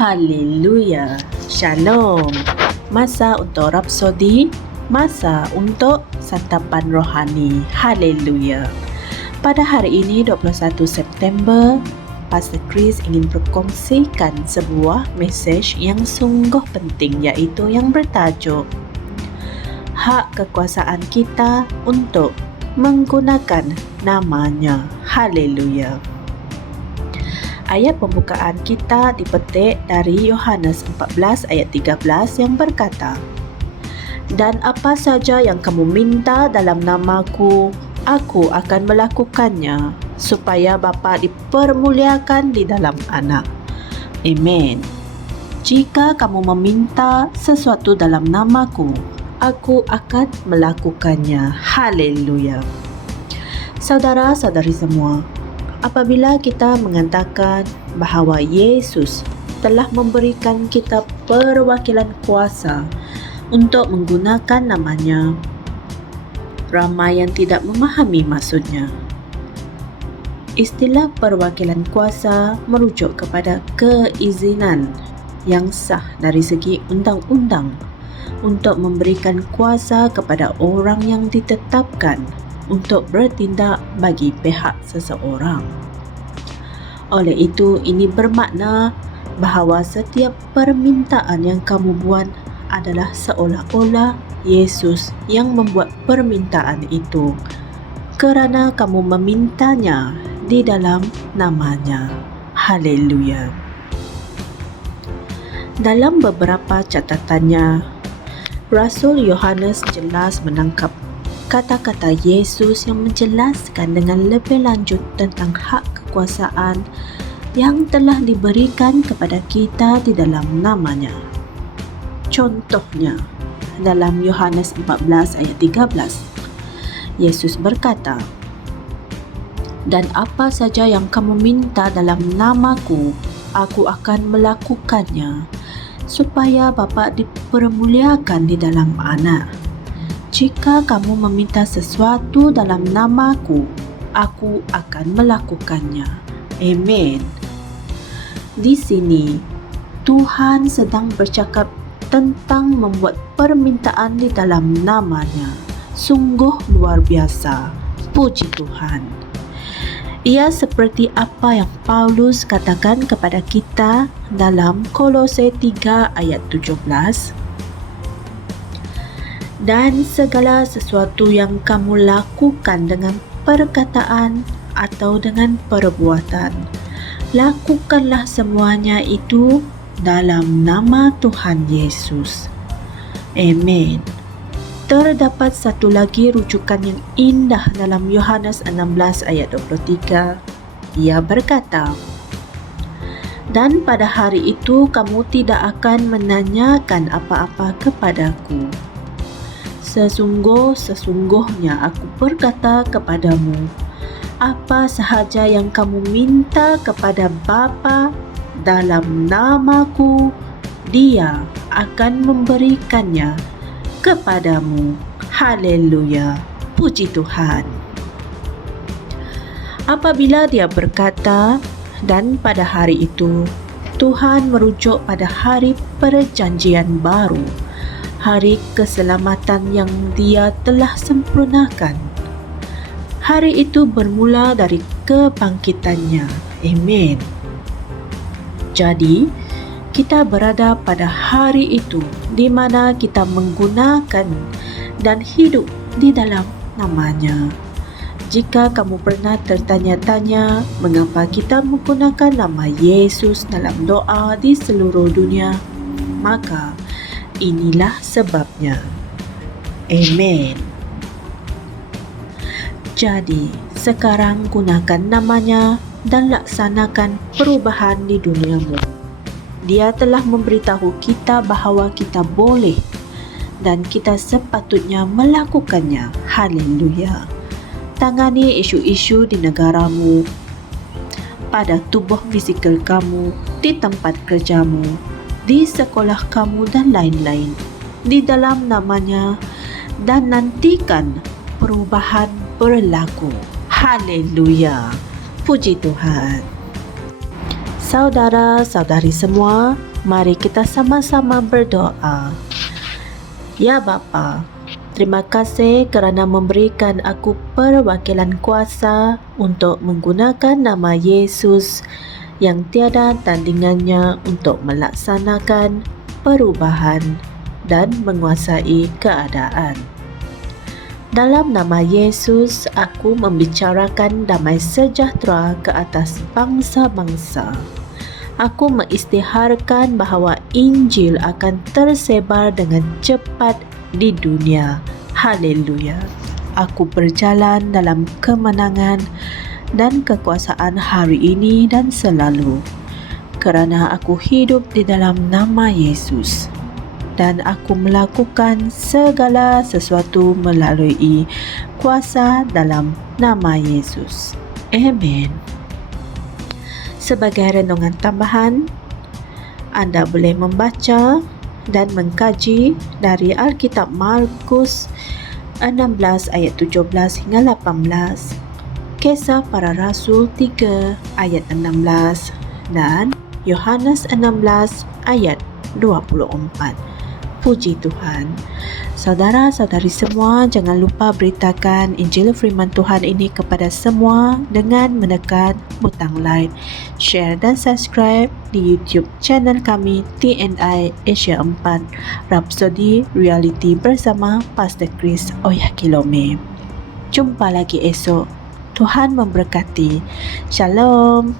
Haleluya. Shalom. Masa untuk Rapsodi, masa untuk santapan rohani. Haleluya. Pada hari ini 21 September, Pastor Chris ingin berkongsikan sebuah mesej yang sungguh penting, iaitu yang bertajuk hak kekuasaan kita untuk menggunakan namanya. Haleluya. Ayat pembukaan kita dipetik dari Yohanes 14 ayat 13 yang berkata, "Dan apa saja yang kamu minta dalam namaku, aku akan melakukannya, supaya Bapa dipermuliakan di dalam Anak." Amen. Jika kamu meminta sesuatu dalam namaku, aku akan melakukannya. Haleluya. Saudara-saudari semua, apabila kita mengatakan bahawa Yesus telah memberikan kita perwakilan kuasa untuk menggunakan namanya, ramai yang tidak memahami maksudnya. Istilah perwakilan kuasa merujuk kepada keizinan yang sah dari segi undang-undang untuk memberikan kuasa kepada orang yang ditetapkan untuk bertindak bagi pihak seseorang. Oleh itu, ini bermakna bahawa setiap permintaan yang kamu buat adalah seolah-olah Yesus yang membuat permintaan itu, kerana kamu memintanya di dalam namanya. Haleluya. Dalam beberapa catatannya, Rasul Yohanes jelas menangkap kata-kata Yesus yang menjelaskan dengan lebih lanjut tentang hak kekuasaan yang telah diberikan kepada kita di dalam namanya. Contohnya, dalam Yohanes 14 ayat 13, Yesus berkata, "Dan apa saja yang kamu minta dalam namaku, aku akan melakukannya, supaya Bapa dipermuliakan di dalam Anak. Jika kamu meminta sesuatu dalam namaku, aku akan melakukannya." Amen. Di sini, Tuhan sedang bercakap tentang membuat permintaan di dalam namanya. Sungguh luar biasa. Puji Tuhan. Ia seperti apa yang Paulus katakan kepada kita dalam Kolose 3 ayat 17. "Dan segala sesuatu yang kamu lakukan dengan perkataan atau dengan perbuatan, lakukanlah semuanya itu dalam nama Tuhan Yesus." Amen. Terdapat satu lagi rujukan yang indah dalam Yohanes 16 ayat 23. Ia berkata, "Dan pada hari itu kamu tidak akan menanyakan apa-apa kepadaku. Sesungguhnya aku berkata kepadamu, apa sahaja yang kamu minta kepada Bapa dalam namaku, Dia akan memberikannya kepadamu." Haleluya. Puji Tuhan. Apabila dia berkata, "Dan pada hari itu," Tuhan merujuk pada hari perjanjian baru, hari keselamatan yang Dia telah sempurnakan. Hari itu bermula dari kebangkitannya. Amen. Jadi, kita berada pada hari itu di mana kita menggunakan dan hidup di dalam namanya. Jika kamu pernah tertanya-tanya mengapa kita menggunakan nama Yesus dalam doa di seluruh dunia, maka inilah sebabnya. Amen. Jadi, sekarang gunakan namanya dan laksanakan perubahan di duniamu. Dia telah memberitahu kita bahawa kita boleh dan kita sepatutnya melakukannya. Haleluya. Tangani isu-isu di negaramu, pada tubuh fizikal kamu, di tempat kerjamu, di sekolah kamu dan lain-lain, di dalam namanya, dan nantikan perubahan berlaku. Haleluya. Puji Tuhan. Saudara-saudari semua, mari kita sama-sama berdoa. Ya Bapa, terima kasih kerana memberikan aku perwakilan kuasa untuk menggunakan nama Yesus yang tiada tandingannya untuk melaksanakan perubahan dan menguasai keadaan. Dalam nama Yesus, aku membicarakan damai sejahtera ke atas bangsa-bangsa. Aku mengisytiharkan bahawa Injil akan tersebar dengan cepat di dunia. Haleluya. Aku berjalan dalam kemenangan dan kekuasaan hari ini dan selalu, kerana aku hidup di dalam nama Yesus. Dan aku melakukan segala sesuatu melalui kuasa dalam nama Yesus. Amen. Sebagai renungan tambahan, anda boleh membaca dan mengkaji dari Alkitab Markus 16 ayat 17 hingga 18, Kisah Para Rasul 3 ayat 16 dan Yohanes 16 ayat 24. Puji Tuhan. Saudara-saudari semua, jangan lupa beritakan Injil Firman Tuhan ini kepada semua dengan menekan butang like, share dan subscribe di YouTube channel kami TNI Asia 4 Rhapsody Reality bersama Pastor Chris Oyakilome. Jumpa lagi esok. Tuhan memberkati. Shalom.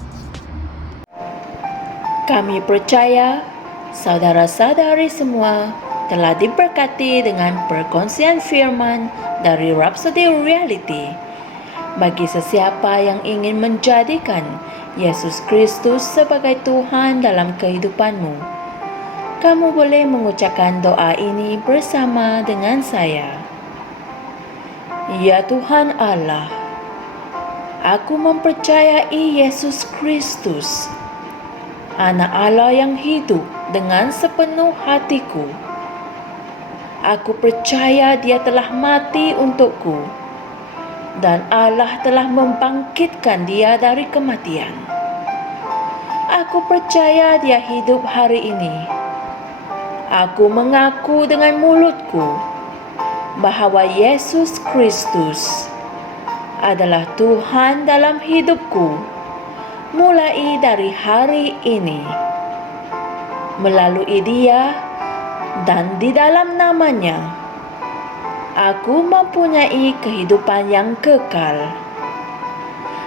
Kami percaya saudara-saudari semua telah diberkati dengan perkongsian firman dari Rhapsody Reality. Bagi sesiapa yang ingin menjadikan Yesus Kristus sebagai Tuhan dalam kehidupanmu, kamu boleh mengucapkan doa ini bersama dengan saya. Ya Tuhan Allah, aku mempercayai Yesus Kristus, Anak Allah yang hidup dengan sepenuh hatiku. Aku percaya Dia telah mati untukku dan Allah telah membangkitkan Dia dari kematian. Aku percaya Dia hidup hari ini. Aku mengaku dengan mulutku bahawa Yesus Kristus adalah Tuhan dalam hidupku mulai dari hari ini. Melalui Dia dan di dalam nama-Nya, aku mempunyai kehidupan yang kekal.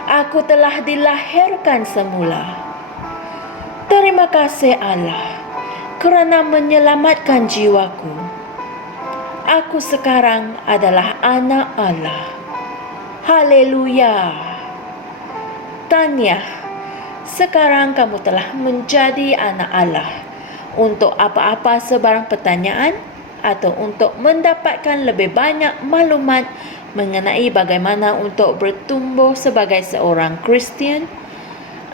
Aku telah dilahirkan semula. Terima kasih Allah kerana menyelamatkan jiwaku. Aku sekarang adalah anak Allah. Haleluya. Tahniah, sekarang kamu telah menjadi anak Allah. Untuk apa-apa sebarang pertanyaan atau untuk mendapatkan lebih banyak maklumat mengenai bagaimana untuk bertumbuh sebagai seorang Kristian,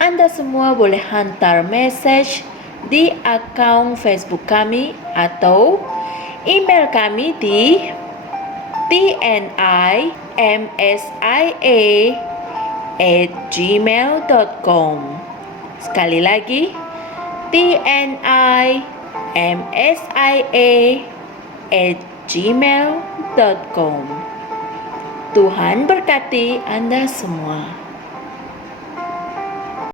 anda semua boleh hantar mesej di akaun Facebook kami atau email kami di tnimsia@gmail.com. Sekali lagi, tnimsia@gmail.com. Tuhan berkati anda semua.